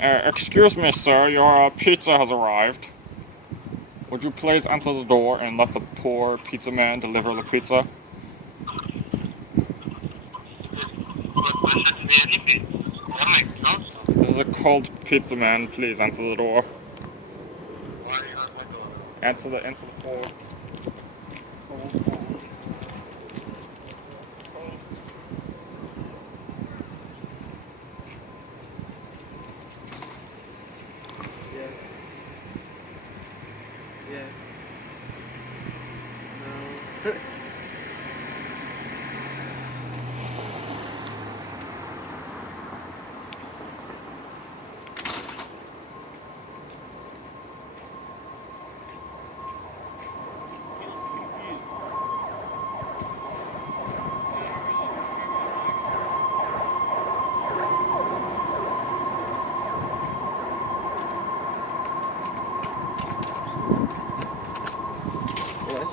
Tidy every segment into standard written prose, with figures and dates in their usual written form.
Excuse me, sir, your pizza has arrived. Would you please enter the door and let the poor pizza man deliver the pizza? This is a cold pizza man. Please enter the door. Enter the door. Yeah. No. Yes.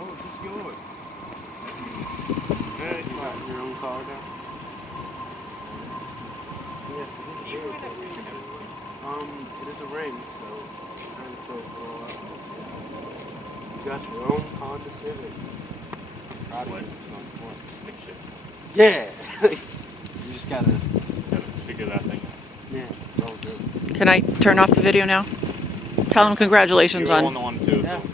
Oh, is this yours? Yeah, it's not your own car there. Yes, this is yours. It is a ring, so I'm trying to throw it all out. You got your own Honda Civic. Proud of you. Yeah. You just gotta Figure that thing out. yeah, it's all good. Can I turn off the video now? Tell them congratulations You're on. on the one too. Yeah. So.